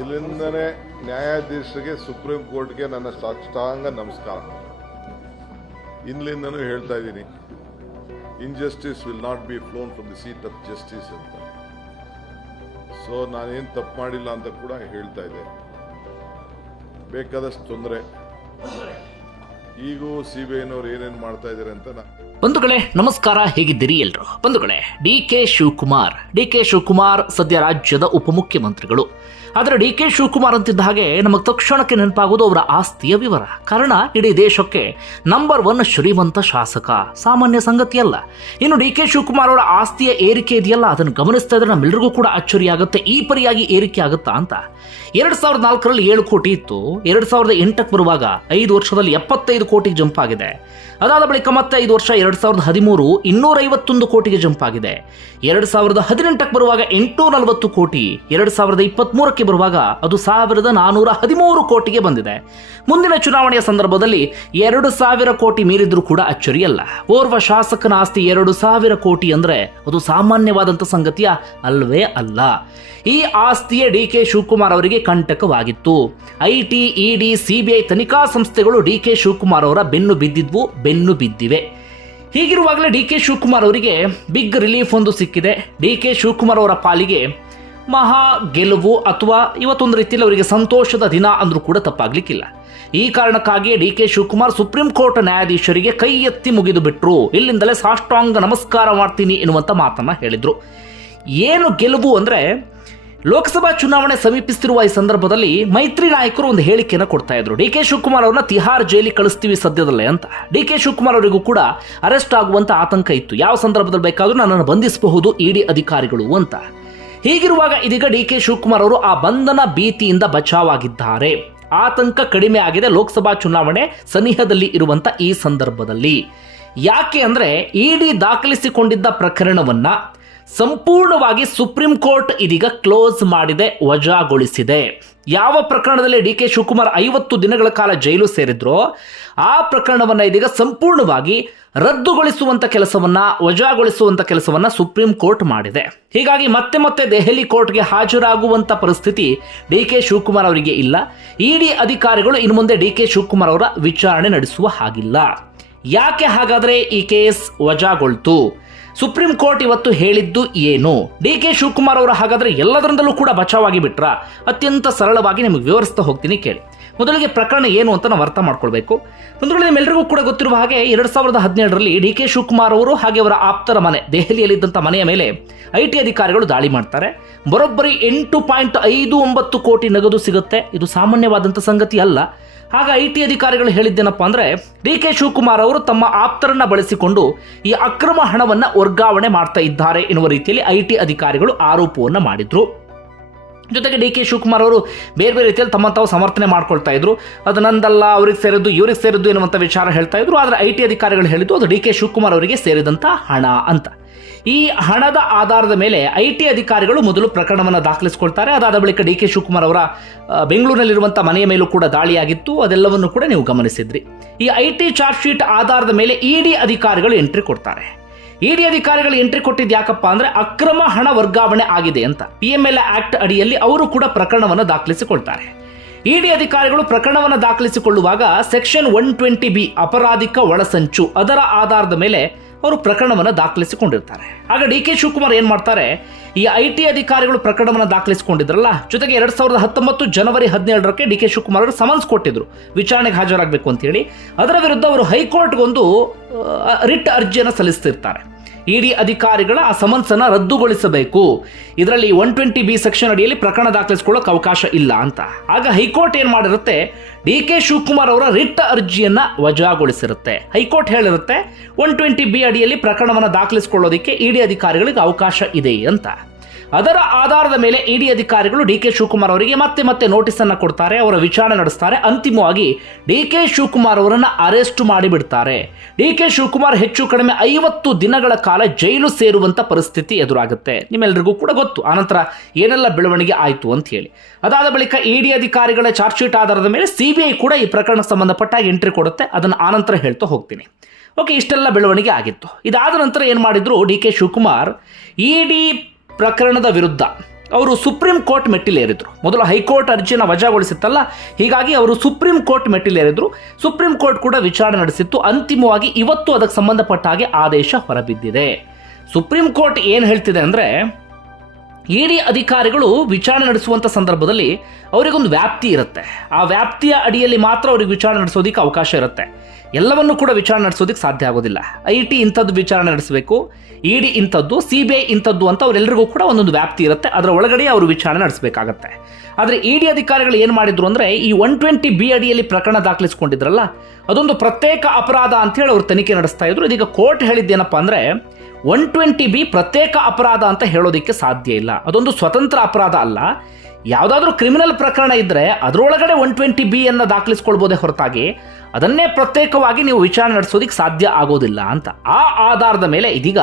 ಇಲ್ಲಿಂದನೇ ನ್ಯಾಯಾಧೀಶರಿಗೆ ಸುಪ್ರೀಂ ಕೋರ್ಟ್ಗೆ ನನ್ನ ಸಾಕ್ಷಾಂಗ ನಮಸ್ಕಾರ. ಇಲ್ಲಿಂದನೂ ಹೇಳ್ತಾ ಇದ್ದೀನಿ injustice will not be flown from the seat of justice ಅಂತ. ಸೊ ನಾನೇನು ತಪ್ಪು ಮಾಡಿಲ್ಲ ಅಂತ ಕೂಡ ಹೇಳ್ತಾ ಇದ್ದೆ. ಬೇಕಾದಷ್ಟು ತೊಂದರೆ. ಈಗೂ ಸಿ ಬಿ ಐನವ್ರು ಏನೇನು ಮಾಡ್ತಾ ಇದ್ದಾರೆ ಅಂತ ನಾ ಬಂಧುಗಳೇ, ನಮಸ್ಕಾರ, ಹೇಗಿದ್ದೀರಿ ಎಲ್ರು? ಬಂಧುಗಳೇ D K Shivakumar. D K Shivakumar ಸದ್ಯ ರಾಜ್ಯದ ಉಪಮುಖ್ಯಮಂತ್ರಿಗಳು. ಆದರೆ ಡಿ ಕೆ ಶಿವಕುಮಾರ್ ಅಂತಿದ್ದ ಹಾಗೆ ನಮಗೆ ತಕ್ಷಣಕ್ಕೆ ನೆನಪಾಗುವುದು ಅವರ ಆಸ್ತಿಯ ವಿವರ. ಕಾರಣ, ಇಡೀ ದೇಶಕ್ಕೆ ನಂಬರ್ ಒನ್ ಶ್ರೀಮಂತ ಶಾಸಕ. ಸಾಮಾನ್ಯ ಸಂಗತಿಯಲ್ಲ ಇನ್ನು ಡಿ ಕೆ ಶಿವಕುಮಾರ್ ಅವರ ಆಸ್ತಿಯ ಏರಿಕೆ ಇದೆಯಲ್ಲ, ಅದನ್ನು ಗಮನಿಸ್ತಾ ಇದ್ರೆ ನಮ್ಮೆಲ್ಲರಿಗೂ ಕೂಡ ಅಚ್ಚರಿಯಾಗುತ್ತೆ, ಈ ಪರಿಯಾಗಿ ಏರಿಕೆ ಆಗುತ್ತಾ ಅಂತ. ಎರಡ್ ಸಾವಿರದ ನಾಲ್ಕರಲ್ಲಿ ಏಳು ಕೋಟಿ ಇತ್ತು. ಎರಡ್ ಸಾವಿರದ ಎಂಟಕ್ಕೆ ಬರುವಾಗ ಐದು ವರ್ಷದಲ್ಲಿ ಎಪ್ಪತ್ತೈದು ಕೋಟಿ ಜಂಪ್ ಆಗಿದೆ. ಅದಾದ ಬಳಿಕ ಮತ್ತೆ ಐದು ವರ್ಷ, ಎರಡ್ ಸಾವಿರದ ಹದಿಮೂರು ಇನ್ನೂರ ಐವತ್ತೊಂದು ಕೋಟಿಗೆ ಜಂಪ್ ಆಗಿದೆ. ಎರಡ್ ಸಾವಿರದ ಹದಿನೆಂಟಕ್ಕೆ ಬರುವಾಗ ಎಂಟುನೂರ ನಲವತ್ತು ಕೋಟಿ, ಎರಡ್ ಸಾವಿರದ ಇಪ್ಪತ್ಮೂರಕ್ಕೆ ಬರುವಾಗ ಅದು ಸಾವಿರದ ನಾನೂರ ಹದಿಮೂರು ಕೋಟಿಗೆ ಬಂದಿದೆ. ಮುಂದಿನ ಚುನಾವಣೆಯ ಸಂದರ್ಭದಲ್ಲಿ ಎರಡು ಸಾವಿರ ಕೋಟಿ ಮೀರಿದ್ರೂ ಕೂಡ ಅಚ್ಚರಿಯಲ್ಲ. ಓರ್ವ ಶಾಸಕನ ಆಸ್ತಿ ಎರಡು ಸಾವಿರ ಕೋಟಿ ಅಂದ್ರೆ ಅದು ಸಾಮಾನ್ಯವಾದಂಥ ಸಂಗತಿಯ? ಅಲ್ವೇ ಅಲ್ಲ. ಈ ಆಸ್ತಿಯೇ ಡಿ ಕೆ ಶಿವಕುಮಾರ್ ಅವರಿಗೆ ಕಂಟಕವಾಗಿತ್ತು. ಐಟಿ ಇಡಿ ಸಿಬಿಐ ತನಿಖಾ ಸಂಸ್ಥೆಗಳು ಡಿ ಕೆ ಶಿವಕುಮಾರ್ ಅವರ ಬೆನ್ನು ಬಿದ್ದಿದ್ವು, ಬೆನ್ನು ಬಿದ್ದಿವೆ. ಹೀಗಿರುವಾಗಲೇ ಡಿ ಕೆ ಶಿವಕುಮಾರ್ ಅವರಿಗೆ ಬಿಗ್ ರಿಲೀಫ್ ಒಂದು ಸಿಕ್ಕಿದೆ. ಡಿ ಕೆ ಶಿವಕುಮಾರ್ ಅವರ ಪಾಲಿಗೆ ಮಹಾ ಗೆಲುವು ಅಥವಾ ಇವತ್ತೊಂದು ರೀತಿಯಲ್ಲಿ ಅವರಿಗೆ ಸಂತೋಷದ ದಿನ ಅಂದರೂ ಕೂಡ ತಪ್ಪಾಗ್ಲಿಕ್ಕಿಲ್ಲ. ಈ ಕಾರಣಕ್ಕಾಗಿ D K Shivakumar supreme court ನ್ಯಾಯಾಧೀಶರಿಗೆ ಕೈ ಎತ್ತಿ ಮುಗಿದು ಬಿಟ್ಟರು ಇಲ್ಲಿಂದಲೇ ಸಾಷ್ಟಾಂಗ ನಮಸ್ಕಾರ ಮಾಡ್ತೀನಿ ಎನ್ನುವಂಥ ಮಾತನ್ನು ಹೇಳಿದರು. ಏನು ಗೆಲುವು ಅಂದ್ರೆ ಲೋಕಸಭಾ ಚುನಾವಣೆ ಸಮೀಪಿಸುತ್ತಿರುವ ಈ ಸಂದರ್ಭದಲ್ಲಿ ಮೈತ್ರಿ ನಾಯಕರು ಒಂದು ಹೇಳಿಕೆಯನ್ನು ಕೊಡ್ತಾ ಇದ್ರು. ಡಿ ಕೆ ಶಿವಕುಮಾರ್ ಅವ್ರನ್ನ ತಿಹಾರ್ ಜೈಲಿ ಕಳಿಸ್ತೀವಿ ಸದ್ಯದಲ್ಲೇ ಅಂತ. ಡಿ ಕೆ ಶಿವಕುಮಾರ್ ಅವರಿಗೂ ಕೂಡ ಅರೆಸ್ಟ್ ಆಗುವಂತ ಆತಂಕ ಇತ್ತು. ಯಾವ ಸಂದರ್ಭದಲ್ಲಿ ಬೇಕಾದರೂ ನನ್ನನ್ನು ಬಂಧಿಸಬಹುದು, ಇಡಿ ಅಧಿಕಾರಿಗಳು ಅಂತ. ಹೀಗಿರುವಾಗ ಇದೀಗ ಡಿ ಕೆ ಶಿವಕುಮಾರ್ ಅವರು ಆ ಬಂಧನ ಭೀತಿಯಿಂದ ಬಚಾವಾಗಿದ್ದಾರೆ. ಆತಂಕ ಕಡಿಮೆ ಆಗಿದೆ ಲೋಕಸಭಾ ಚುನಾವಣೆ ಸನಿಹದಲ್ಲಿ ಇರುವಂತ ಈ ಸಂದರ್ಭದಲ್ಲಿ. ಯಾಕೆ ಅಂದ್ರೆ ಇಡಿ ದಾಖಲಿಸಿಕೊಂಡಿದ್ದ ಪ್ರಕರಣವನ್ನ ಸಂಪೂರ್ಣವಾಗಿ ಸುಪ್ರೀಂ ಕೋರ್ಟ್ ಇದೀಗ ಕ್ಲೋಸ್ ಮಾಡಿದೆ, ವಜಾಗೊಳಿಸಿದೆ. ಯಾವ ಪ್ರಕರಣದಲ್ಲಿ ಡಿ ಕೆ ಶಿವಕುಮಾರ್ ಐವತ್ತು ದಿನಗಳ ಕಾಲ ಜೈಲು ಸೇರಿದ್ರೋ, ಆ ಪ್ರಕರಣವನ್ನ ಇದೀಗ ಸಂಪೂರ್ಣವಾಗಿ ರದ್ದುಗೊಳಿಸುವಂತ ಕೆಲಸವನ್ನ, ವಜಾಗೊಳಿಸುವಂತ ಕೆಲಸವನ್ನ ಸುಪ್ರೀಂ ಕೋರ್ಟ್ ಮಾಡಿದೆ. ಹೀಗಾಗಿ ಮತ್ತೆ ಮತ್ತೆ ದೆಹಲಿ ಕೋರ್ಟ್ಗೆ ಹಾಜರಾಗುವಂತ ಪರಿಸ್ಥಿತಿ ಡಿ ಕೆ ಶಿವಕುಮಾರ್ ಅವರಿಗೆ ಇಲ್ಲ. ಇಡಿ ಅಧಿಕಾರಿಗಳು ಇನ್ನು ಮುಂದೆ ಡಿ ಕೆ ಶಿವಕುಮಾರ್ ಅವರ ವಿಚಾರಣೆ ನಡೆಸುವ ಹಾಗಿಲ್ಲ. ಯಾಕೆ ಹಾಗಾದ್ರೆ ಈ ಕೇಸ್ ವಜಾಗೊಳ್ತು? ಸುಪ್ರೀಂ ಕೋರ್ಟ್ ಇವತ್ತು ಹೇಳಿದ್ದು ಏನು? ಡಿ ಕೆ ಶಿವಕುಮಾರ್ ಅವರು ಹಾಗಾದ್ರೆ ಎಲ್ಲದರಿಂದಲೂ ಕೂಡ ಬಚಾವಾಗಿ ಬಿಟ್ರ ಅತ್ಯಂತ ಸರಳವಾಗಿ ನಿಮಗೆ ವಿವರಿಸ್ತಾ ಹೋಗ್ತೀನಿ ಕೇಳಿ. ಮೊದಲಿಗೆ ಪ್ರಕರಣ ಏನು ಅಂತ ನಾವು ಅರ್ಥ ಮಾಡ್ಕೊಳ್ಬೇಕು. ಬಂಧುಗಳು ನಿಮ್ಮೆಲ್ಲರಿಗೂ ಕೂಡ ಗೊತ್ತಿರುವ ಹಾಗೆ ಎರಡು ಸಾವಿರದ ಹದಿನೇಳರಲ್ಲಿ ಡಿ ಕೆ ಶಿವಕುಮಾರ್ ಅವರು ಹಾಗೆ ಅವರ ಆಪ್ತರ ಮನೆ ದೆಹಲಿಯಲ್ಲಿದ್ದಂಥ ಮನೆಯ ಮೇಲೆ ಐ ಟಿ ಅಧಿಕಾರಿಗಳು ದಾಳಿ ಮಾಡ್ತಾರೆ. ಬರೋಬ್ಬರಿ ಎಂಟು ಪಾಯಿಂಟ್ ಐದು ಒಂಬತ್ತು ಕೋಟಿ ನಗದು ಸಿಗುತ್ತೆ. ಇದು ಸಾಮಾನ್ಯವಾದಂಥ ಸಂಗತಿ ಅಲ್ಲ. ಆಗ ಐ ಟಿ ಅಧಿಕಾರಿಗಳು ಹೇಳಿದ್ದೇನಪ್ಪ ಅಂದರೆ, ಡಿ ಕೆ ಶಿವಕುಮಾರ್ ಅವರು ತಮ್ಮ ಆಪ್ತರನ್ನ ಬಳಸಿಕೊಂಡು ಈ ಅಕ್ರಮ ಹಣವನ್ನು ವರ್ಗಾವಣೆ ಮಾಡ್ತಾ ಇದ್ದಾರೆ ಎನ್ನುವ ರೀತಿಯಲ್ಲಿ ಐ ಟಿ ಅಧಿಕಾರಿಗಳು ಆರೋಪವನ್ನು ಮಾಡಿದ್ರು. ಜೊತೆಗೆ ಡಿ ಕೆ ಶಿವಕುಮಾರ್ ಅವರು ಬೇರೆ ಬೇರೆ ರೀತಿಯಲ್ಲಿ ತಮ್ಮ ತಾವು ಸಮರ್ಥನೆ ಮಾಡ್ಕೊಳ್ತಾ ಇದ್ರು. ಅದು ನಂದಲ್ಲ, ಅವ್ರಿಗೆ ಸೇರಿದ್ದು, ಇವ್ರಿಗೆ ಸೇರಿದ್ದು ಎನ್ನುವಂಥ ವಿಚಾರ ಹೇಳ್ತಾ ಇದ್ರು. ಆದರೆ ಐ ಟಿ ಅಧಿಕಾರಿಗಳು ಹೇಳಿದ್ದು ಅದು ಡಿ ಕೆ ಶಿವಕುಮಾರ್ ಅವರಿಗೆ ಸೇರಿದಂಥ ಹಣ ಅಂತ. ಈ ಹಣದ ಆಧಾರದ ಮೇಲೆ ಐ ಟಿ ಅಧಿಕಾರಿಗಳು ಮೊದಲು ಪ್ರಕರಣವನ್ನು ದಾಖಲಿಸಿಕೊಳ್ತಾರೆ. ಅದಾದ ಬಳಿಕ ಡಿ ಕೆ ಶಿವಕುಮಾರ್ ಅವರ ಬೆಂಗಳೂರಿನಲ್ಲಿರುವಂಥ ಮನೆಯ ಮೇಲೂ ಕೂಡ ದಾಳಿಯಾಗಿತ್ತು. ಅದೆಲ್ಲವನ್ನು ಕೂಡ ನೀವು ಗಮನಿಸಿದ್ರಿ. ಈ ಐ ಟಿ ಚಾರ್ಜ್ ಶೀಟ್ ಆಧಾರದ ಮೇಲೆ ಇಡಿ ಅಧಿಕಾರಿಗಳು ಎಂಟ್ರಿ ಕೊಡ್ತಾರೆ. ಇಡಿ ಅಧಿಕಾರಿಗಳು ಎಂಟ್ರಿ ಕೊಟ್ಟಿದ್ದು ಯಾಕಪ್ಪ ಅಂದ್ರೆ ಅಕ್ರಮ ಹಣ ವರ್ಗಾವಣೆ ಆಗಿದೆ ಅಂತ. ಪಿ ಎಂ ಎಲ್ ಆಕ್ಟ್ ಅಡಿಯಲ್ಲಿ ಅವರು ಕೂಡ ಪ್ರಕರಣವನ್ನು ದಾಖಲಿಸಿಕೊಳ್ತಾರೆ. ಇಡಿ ಅಧಿಕಾರಿಗಳು ಪ್ರಕರಣವನ್ನು ದಾಖಲಿಸಿಕೊಳ್ಳುವಾಗ ಸೆಕ್ಷನ್ ಒನ್ ಟ್ವೆಂಟಿ ಬಿ ಅಪರಾಧಿಕ ಒಳಸಂಚು ಅದರ ಆಧಾರದ ಮೇಲೆ ಅವರು ಪ್ರಕರಣವನ್ನು ದಾಖಲಿಸಿಕೊಂಡಿರ್ತಾರೆ. ಆಗ ಡಿ ಕೆ ಶಿವಕುಮಾರ್ ಏನ್ ಮಾಡ್ತಾರೆ? ಈ ಐ ಟಿ ಅಧಿಕಾರಿಗಳು ಪ್ರಕರಣವನ್ನು ದಾಖಲಿಸಿಕೊಂಡಿದ್ರಲ್ಲ, ಜೊತೆಗೆ ಎರಡ್ ಸಾವಿರದ ಹತ್ತೊಂಬತ್ತು ಜನವರಿ ಹದಿನೇಳರಕ್ಕೆ ಡಿ ಕೆ ಶಿವಕುಮಾರ್ ಅವರು ಸಮನ್ಸ್ ಕೊಟ್ಟಿದ್ರು. ವಿಚಾರಣೆಗೆ ಹಾಜರಾಗಬೇಕು ಅಂತ ಹೇಳಿ. ಅದರ ವಿರುದ್ಧ ಅವರು ಹೈಕೋರ್ಟ್ಗೊಂದು ರಿಟ್ ಅರ್ಜಿಯನ್ನು ಸಲ್ಲಿಸ್ತಿರ್ತಾರೆ. ಇಡಿ ಅಧಿಕಾರಿಗಳ ಆ ಸಮನ್ಸನ್ನು ರದ್ದುಗೊಳಿಸಬೇಕು. ಇದರಲ್ಲಿ ಒನ್ ಟ್ವೆಂಟಿ ಬಿ ಸೆಕ್ಷನ್ ಅಡಿಯಲ್ಲಿ ಪ್ರಕರಣ ದಾಖಲಿಸಿಕೊಳ್ಳೋಕೆ ಅವಕಾಶ ಇಲ್ಲ ಅಂತ. ಆಗ ಹೈಕೋರ್ಟ್ ಏನ್ ಮಾಡಿರುತ್ತೆ? ಡಿ ಕೆ ಶಿವಕುಮಾರ್ ಅವರ ರಿಟ್ ಅರ್ಜಿಯನ್ನ ವಜಾಗೊಳಿಸಿರುತ್ತೆ. ಹೈಕೋರ್ಟ್ ಹೇಳಿರುತ್ತೆ ಒನ್ ಟ್ವೆಂಟಿ ಬಿ ಅಡಿಯಲ್ಲಿ ಪ್ರಕರಣವನ್ನು ದಾಖಲಿಸಿಕೊಳ್ಳೋದಕ್ಕೆ ಇಡಿ ಅಧಿಕಾರಿಗಳಿಗೆ ಅವಕಾಶ ಇದೆ ಅಂತ. ಅದರ ಆಧಾರದ ಮೇಲೆ ಇಡಿ ಅಧಿಕಾರಿಗಳು ಡಿ ಕೆ ಶಿವಕುಮಾರ್ ಅವರಿಗೆ ಮತ್ತೆ ಮತ್ತೆ ನೋಟಿಸ್ ಅನ್ನು ಕೊಡ್ತಾರೆ, ಅವರ ವಿಚಾರಣೆ ನಡೆಸ್ತಾರೆ. ಅಂತಿಮವಾಗಿ ಡಿ ಕೆ ಶಿವಕುಮಾರ್ ಅವರನ್ನು ಅರೆಸ್ಟ್ ಮಾಡಿಬಿಡ್ತಾರೆ. ಡಿ ಕೆ ಶಿವಕುಮಾರ್ ಹೆಚ್ಚು ಕಡಿಮೆ ಐವತ್ತು ದಿನಗಳ ಕಾಲ ಜೈಲು ಸೇರುವಂತ ಪರಿಸ್ಥಿತಿ ಎದುರಾಗುತ್ತೆ. ನಿಮ್ಮೆಲ್ಲರಿಗೂ ಕೂಡ ಗೊತ್ತು. ಆನಂತರ ಏನೆಲ್ಲ ಬೆಳವಣಿಗೆ ಆಯಿತು ಅಂತ ಹೇಳಿ. ಅದಾದ ಬಳಿಕ ಇಡಿ ಅಧಿಕಾರಿಗಳ ಚಾರ್ಜ್ ಶೀಟ್ ಆಧಾರದ ಮೇಲೆ ಸಿಬಿಐ ಕೂಡ ಈ ಪ್ರಕರಣ ಸಂಬಂಧಪಟ್ಟ ಎಂಟ್ರಿ ಕೊಡುತ್ತೆ. ಅದನ್ನು ಆನಂತರ ಹೇಳ್ತಾ ಹೋಗ್ತೀನಿ. ಓಕೆ, ಇಷ್ಟೆಲ್ಲ ಬೆಳವಣಿಗೆ ಆಗಿತ್ತು. ಇದಾದ ನಂತರ ಏನು ಮಾಡಿದ್ರು ಡಿ ಕೆ ಶಿವಕುಮಾರ್? ಇಡಿ ಪ್ರಕರಣದ ವಿರುದ್ಧ. ಅವರು ಸುಪ್ರೀಂ ಕೋರ್ಟ್ ಮೆಟ್ಟಿಲೇರಿದ್ರು. ಮೊದಲು ಹೈಕೋರ್ಟ್ ಅರ್ಜಿನ ವಜಾಗೊಳಿಸಿತ್ತಲ್ಲ, ಹೀಗಾಗಿ ಅವರು ಸುಪ್ರೀಂ ಕೋರ್ಟ್ ಮೆಟ್ಟಿಲೇರಿದ್ರು. ಸುಪ್ರೀಂ ಕೋರ್ಟ್ ಕೂಡ ವಿಚಾರಣೆ ನಡೆಸಿತ್ತು. ಅಂತಿಮವಾಗಿ ಇವತ್ತು ಅದಕ್ಕೆ ಸಂಬಂಧಪಟ್ಟ ಹಾಗೆ ಆದೇಶ ಹೊರಬಿದ್ದಿದೆ. ಸುಪ್ರೀಂ ಕೋರ್ಟ್ ಏನು ಹೇಳ್ತಿದೆ ಅಂದರೆ ಇಡಿ ಅಧಿಕಾರಿಗಳು ವಿಚಾರಣೆ ನಡೆಸುವಂಥ ಸಂದರ್ಭದಲ್ಲಿ ಅವರಿಗೊಂದು ವ್ಯಾಪ್ತಿ ಇರುತ್ತೆ. ಆ ವ್ಯಾಪ್ತಿಯ ಅಡಿಯಲ್ಲಿ ಮಾತ್ರ ಅವ್ರಿಗೆ ವಿಚಾರಣೆ ನಡೆಸೋದಕ್ಕೆ ಅವಕಾಶ ಇರುತ್ತೆ. ಎಲ್ಲವನ್ನು ಕೂಡ ವಿಚಾರಣೆ ನಡೆಸೋದಕ್ಕೆ ಸಾಧ್ಯ ಆಗೋದಿಲ್ಲ. ಐ ಟಿ ಇಂಥದ್ದು ವಿಚಾರಣೆ ನಡೆಸಬೇಕು, ಇಡಿ ಇಂಥದ್ದು ಸಿ ಬಿ ಐ ಇಂಥದ್ದು ಅಂತ ಅವರೆಲ್ಲರಿಗೂ ಕೂಡ ಒಂದೊಂದು ವ್ಯಾಪ್ತಿ ಇರುತ್ತೆ. ಅದರ ಒಳಗಡೆ ಅವರು ವಿಚಾರಣೆ ನಡೆಸಬೇಕಾಗತ್ತೆ. ಆದರೆ ಇಡಿ ಅಧಿಕಾರಿಗಳು ಏನು ಮಾಡಿದ್ರು ಅಂದರೆ ಈ ಒನ್ ಟ್ವೆಂಟಿ ಬಿ ಅಡಿಯಲ್ಲಿ ಪ್ರಕರಣ ದಾಖಲಿಸಿಕೊಂಡಿದ್ರಲ್ಲ, ಅದೊಂದು ಪ್ರತ್ಯೇಕ ಅಪರಾಧ ಅಂತ ಹೇಳಿ ಅವರು ತನಿಖೆ ನಡೆಸ್ತಾ ಇದ್ರು. ಇದೀಗ ಕೋರ್ಟ್ ಹೇಳಿದ್ದೇನಪ್ಪ ಅಂದರೆ ಒನ್ ಟ್ವೆಂಟಿ ಬಿ ಪ್ರತ್ಯೇಕ ಅಪರಾಧ ಅಂತ ಹೇಳೋದಕ್ಕೆ ಸಾಧ್ಯ ಇಲ್ಲ. ಅದೊಂದು ಸ್ವತಂತ್ರ ಅಪರಾಧ ಅಲ್ಲ. ಯಾವುದಾದ್ರೂ ಕ್ರಿಮಿನಲ್ ಪ್ರಕರಣ ಇದ್ದರೆ ಅದರೊಳಗಡೆ ಒನ್ ಟ್ವೆಂಟಿ ಬಿ ಅನ್ನು ದಾಖಲಿಸ್ಕೊಳ್ಬೋದೇ ಹೊರತಾಗಿ ಅದನ್ನೇ ಪ್ರತ್ಯೇಕವಾಗಿ ನೀವು ವಿಚಾರಣೆ ನಡೆಸೋದಕ್ಕೆ ಸಾಧ್ಯ ಆಗೋದಿಲ್ಲ ಅಂತ. ಆ ಆಧಾರದ ಮೇಲೆ ಇದೀಗ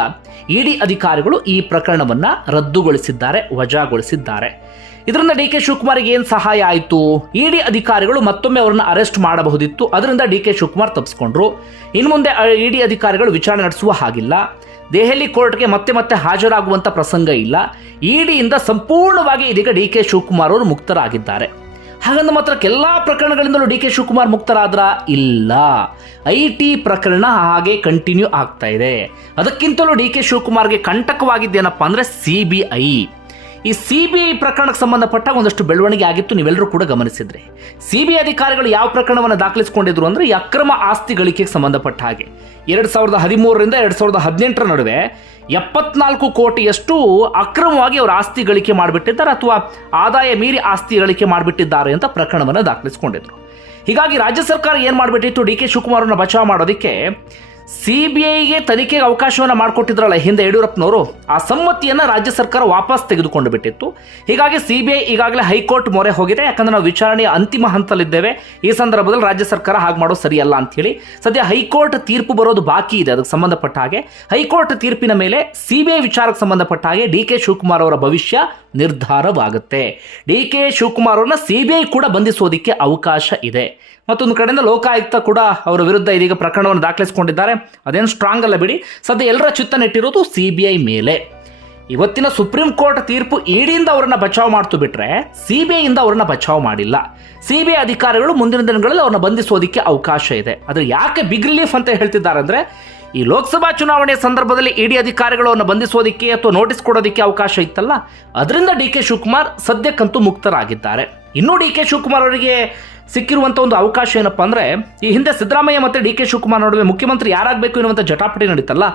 ಇಡಿ ಅಧಿಕಾರಿಗಳು ಈ ಪ್ರಕರಣವನ್ನ ರದ್ದುಗೊಳಿಸಿದ್ದಾರೆ, ವಜಾಗೊಳಿಸಿದ್ದಾರೆ. ಇದರಿಂದ ಡಿ ಕೆ ಶಿವಕುಮಾರ್ಗೆ ಏನು ಸಹಾಯ ಆಯಿತು? ಇಡಿ ಅಧಿಕಾರಿಗಳು ಮತ್ತೊಮ್ಮೆ ಅವರನ್ನು ಅರೆಸ್ಟ್ ಮಾಡಬಹುದಿತ್ತು. ಅದರಿಂದ ಡಿ ಕೆ ಶಿವಕುಮಾರ್ ತಪ್ಪಿಸ್ಕೊಂಡ್ರು ಇನ್ನು ಮುಂದೆ ಇಡಿ ಅಧಿಕಾರಿಗಳು ವಿಚಾರಣೆ ನಡೆಸುವ ಹಾಗಿಲ್ಲ. ದೆಹಲಿ ಕೋರ್ಟ್ಗೆ ಮತ್ತೆ ಮತ್ತೆ ಹಾಜರಾಗುವಂಥ ಪ್ರಸಂಗ ಇಲ್ಲ. ಇಡಿಯಿಂದ ಸಂಪೂರ್ಣವಾಗಿ ಇದೀಗ ಡಿ ಕೆ ಶಿವಕುಮಾರ್ ಅವರು ಮುಕ್ತರಾಗಿದ್ದಾರೆ. ಹಾಗಂದ ಮಾತ್ರ ಎಲ್ಲ ಪ್ರಕರಣಗಳಿಂದಲೂ ಡಿ ಕೆ ಶಿವಕುಮಾರ್ ಮುಕ್ತರಾದ್ರ? ಇಲ್ಲ. ಐ ಟಿ ಪ್ರಕರಣ ಹಾಗೆ ಕಂಟಿನ್ಯೂ ಆಗ್ತಾ ಇದೆ. ಅದಕ್ಕಿಂತಲೂ ಡಿ ಕೆ ಶಿವಕುಮಾರ್ಗೆ ಕಂಟಕವಾಗಿದ್ದೇನಪ್ಪ ಅಂದರೆ ಸಿ ಬಿ ಐ. ಈ ಸಿ ಬಿ ಐ ಪ್ರಕರಣಕ್ಕೆ ಸಂಬಂಧಪಟ್ಟ ಒಂದಷ್ಟು ಬೆಳವಣಿಗೆ ಆಗಿತ್ತು, ನೀವೆಲ್ಲರೂ ಕೂಡ ಗಮನಿಸಿದ್ರೆ. ಸಿ ಬಿ ಐ ಅಧಿಕಾರಿಗಳು ಯಾವ ಪ್ರಕರಣವನ್ನು ದಾಖಲಿಸಿಕೊಂಡಿದ್ರು ಅಂದರೆ ಅಕ್ರಮ ಆಸ್ತಿ ಗಳಿಕೆಗೆ ಸಂಬಂಧಪಟ್ಟ ಹಾಗೆ. ಎರಡು ಸಾವಿರದ ಹದಿಮೂರರಿಂದ ಎರಡು ಸಾವಿರದ ಹದಿನೆಂಟರ ನಡುವೆ ಎಪ್ಪತ್ನಾಲ್ಕು ಕೋಟಿಯಷ್ಟು ಅಕ್ರಮವಾಗಿ ಅವರು ಆಸ್ತಿ ಗಳಿಕೆ ಮಾಡಿಬಿಟ್ಟಿದ್ದಾರೆ ಅಥವಾ ಆದಾಯ ಮೀರಿ ಆಸ್ತಿ ಗಳಿಕೆ ಮಾಡಿಬಿಟ್ಟಿದ್ದಾರೆ ಅಂತ ಪ್ರಕರಣವನ್ನು ದಾಖಲಿಸಿಕೊಂಡಿದ್ರು. ಹೀಗಾಗಿ ರಾಜ್ಯ ಸರ್ಕಾರ ಏನು ಮಾಡಿಬಿಟ್ಟಿತ್ತು? ಡಿ ಕೆ ಶಿವಕುಮಾರನ್ನು ಬಚಾವ್ ಮಾಡೋದಕ್ಕೆ ಸಿ ಬಿ ಐಗೆ ತನಿಖೆಗೆ ಅವಕಾಶವನ್ನು ಮಾಡಿಕೊಟ್ಟಿದ್ರಲ್ಲ ಹಿಂದೆ ಯಡಿಯೂರಪ್ಪನವರು, ಆ ಸಮ್ಮತಿಯನ್ನು ರಾಜ್ಯ ಸರ್ಕಾರ ವಾಪಸ್ ತೆಗೆದುಕೊಂಡು ಬಿಟ್ಟಿತ್ತು. ಹೀಗಾಗಿ ಸಿ ಬಿ ಐ ಈಗಾಗಲೇ ಹೈಕೋರ್ಟ್ ಮೊರೆ ಹೋಗಿದೆ. ಯಾಕಂದರೆ ನಾವು ವಿಚಾರಣೆಯ ಅಂತಿಮ ಹಂತದಲ್ಲಿದ್ದೇವೆ. ಈ ಸಂದರ್ಭದಲ್ಲಿ ರಾಜ್ಯ ಸರ್ಕಾರ ಹಾಗೆ ಮಾಡೋದು ಸರಿಯಲ್ಲ ಅಂಥೇಳಿ ಸದ್ಯ ಹೈಕೋರ್ಟ್ ತೀರ್ಪು ಬರೋದು ಬಾಕಿ ಇದೆ, ಅದಕ್ಕೆ ಸಂಬಂಧಪಟ್ಟ ಹಾಗೆ. ಹೈಕೋರ್ಟ್ ತೀರ್ಪಿನ ಮೇಲೆ ಸಿ ಬಿ ಐ ವಿಚಾರಕ್ಕೆ ಸಂಬಂಧಪಟ್ಟ ಹಾಗೆ ಡಿ ಕೆ ಶಿವಕುಮಾರ್ ಅವರ ಭವಿಷ್ಯ ನಿರ್ಧಾರವಾಗುತ್ತೆ. ಡಿ ಕೆ ಶಿವಕುಮಾರ್ ಅವ್ರನ್ನ ಐ ಕೂಡ ಬಂಧಿಸೋದಕ್ಕೆ ಅವಕಾಶ ಇದೆ. ಮತ್ತೊಂದು ಕಡೆಯಿಂದ ಲೋಕಾಯುಕ್ತ ಕೂಡ ಅವರ ವಿರುದ್ಧ ಇದೀಗ ಪ್ರಕರಣವನ್ನು ದಾಖಲಿಸಿಕೊಂಡಿದ್ದಾರೆ. ಅದೇನು ಸ್ಟ್ರಾಂಗ್ ಅಲ್ಲ ಬಿಡಿ. ಸದ್ಯ ಎಲ್ಲರ ಚಿತ್ತ ನೆಟ್ಟಿರೋದು ಸಿ ಬಿ ಐ ಮೇಲೆ. ಇವತ್ತಿನ ಸುಪ್ರೀಂ ಕೋರ್ಟ್ ತೀರ್ಪು ಇಡಿಯಿಂದ ಅವರನ್ನ ಬಚಾವ್ ಮಾಡ್ತು ಬಿಟ್ರೆ ಸಿ ಬಿ ಐಯಿಂದ ಅವ್ರನ್ನ ಬಚಾವ್ ಮಾಡಿಲ್ಲ. ಸಿ ಬಿ ಐ ಅಧಿಕಾರಿಗಳು ಮುಂದಿನ ದಿನಗಳಲ್ಲಿ ಅವ್ರನ್ನ ಬಂಧಿಸೋದಕ್ಕೆ ಅವಕಾಶ ಇದೆ. ಅದು ಯಾಕೆ ಬಿಗ್ ರಿಲೀಫ್ ಅಂತ ಹೇಳ್ತಿದ್ದಾರೆ ಅಂದ್ರೆ ಈ ಲೋಕಸಭಾ ಚುನಾವಣೆಯ ಸಂದರ್ಭದಲ್ಲಿ ಇಡಿ ಅಧಿಕಾರಿಗಳನ್ನು ಬಂಧಿಸೋದಿಕ್ಕೆ ಅಥವಾ ನೋಟಿಸ್ ಕೊಡೋದಕ್ಕೆ ಅವಕಾಶ ಇತ್ತಲ್ಲ, ಅದರಿಂದ ಡಿ ಕೆ ಶಿವಕುಮಾರ್ ಸದ್ಯಕ್ಕಂತೂ ಮುಕ್ತರಾಗಿದ್ದಾರೆ. ಇನ್ನೂ ಡಿ ಕೆ ಶಿವಕುಮಾರ್ ಅವರಿಗೆ ಸಿಕ್ಕಿರುವಂಥ ಒಂದು ಅವಕಾಶ ಏನಪ್ಪ ಅಂದರೆ, ಈ ಹಿಂದೆ ಸಿದ್ದರಾಮಯ್ಯ ಮತ್ತು ಡಿ ಕೆ ಶಿವಕುಮಾರ್ ನಡುವೆ ಮುಖ್ಯಮಂತ್ರಿ ಯಾರಾಗಬೇಕು ಎನ್ನುವಂಥ ಜಟಾಪಟಿ ನಡೀತಲ್ಲ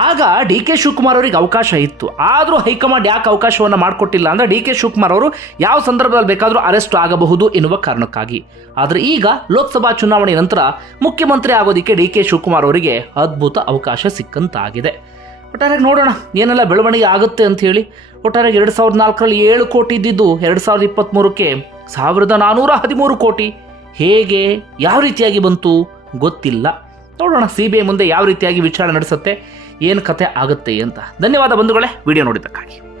ಆಗ ಡಿ ಕೆ ಶಿವಕುಮಾರ್ ಅವರಿಗೆ ಅವಕಾಶ ಇತ್ತು. ಆದರೂ ಹೈಕಮಾಂಡ್ ಯಾಕೆ ಅವಕಾಶವನ್ನು ಮಾಡಿಕೊಟ್ಟಿಲ್ಲ ಅಂದರೆ ಡಿ ಕೆ ಶಿವಕುಮಾರ್ ಅವರು ಯಾವ ಸಂದರ್ಭದಲ್ಲಿ ಬೇಕಾದರೂ ಅರೆಸ್ಟ್ ಆಗಬಹುದು ಎನ್ನುವ ಕಾರಣಕ್ಕಾಗಿ. ಆದರೆ ಈಗ ಲೋಕಸಭಾ ಚುನಾವಣೆ ನಂತರ ಮುಖ್ಯಮಂತ್ರಿ ಆಗೋದಕ್ಕೆ ಡಿ ಕೆ ಶಿವಕುಮಾರ್ ಅವರಿಗೆ ಅದ್ಭುತ ಅವಕಾಶ ಸಿಕ್ಕಂತಾಗಿದೆ. ಒಟ್ಟಾರೆ ನೋಡೋಣ, ಏನೆಲ್ಲ ಬೆಳವಣಿಗೆ ಆಗುತ್ತೆ ಅಂತ ಹೇಳಿ. ಒಟ್ಟಾರೆ ಎರಡು ಸಾವಿರದ ನಾಲ್ಕರಲ್ಲಿ ಏಳು ಕೋಟಿ ಇದ್ದಿದ್ದು ಎರಡು ಸಾವಿರದ ಇಪ್ಪತ್ತ್ಮೂರಕ್ಕೆ ಸಾವಿರದ ನಾನ್ನೂರ ಹದಿಮೂರು ಕೋಟಿ. ಹೇಗೆ, ಯಾವ ರೀತಿಯಾಗಿ ಬಂತು ಗೊತ್ತಿಲ್ಲ. ನೋಡೋಣ ಸಿ ಬಿ ಐ ಮುಂದೆ ಯಾವ ರೀತಿಯಾಗಿ ವಿಚಾರಣೆ ನಡೆಸುತ್ತೆ. ಏನು ಕತೆ ಆಗುತ್ತೆ ಅಂತ. ಧನ್ಯವಾದ ಬಂಧುಗಳೇ ವಿಡಿಯೋ ನೋಡಿದ್ದಕ್ಕಾಗಿ.